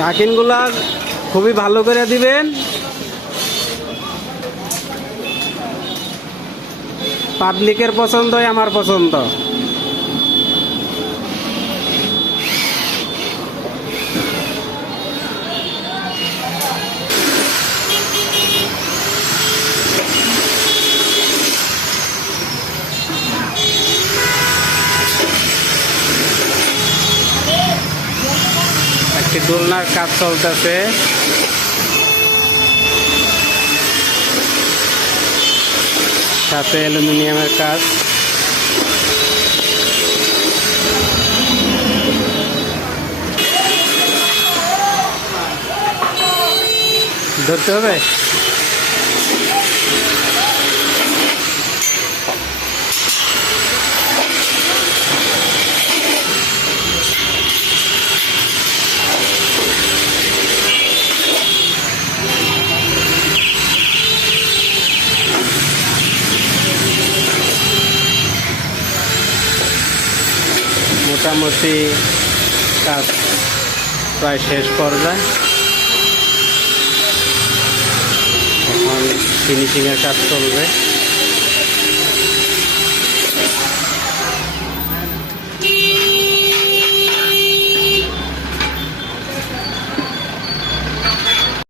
টাকিনগুলা খুবই ভালো করে দিবেন। পাবলিকের পছন্দই আমার পছন্দ। একটি দোলনার কাজ চলতেছে। সাথে অ্যালুমিনিয়ামের কাজ। ধরতে হবে। মোটামুটি কাজ প্রায় শেষ পর্যায়ে। এখন ফিনিশিংয়ের কাজ চলবে।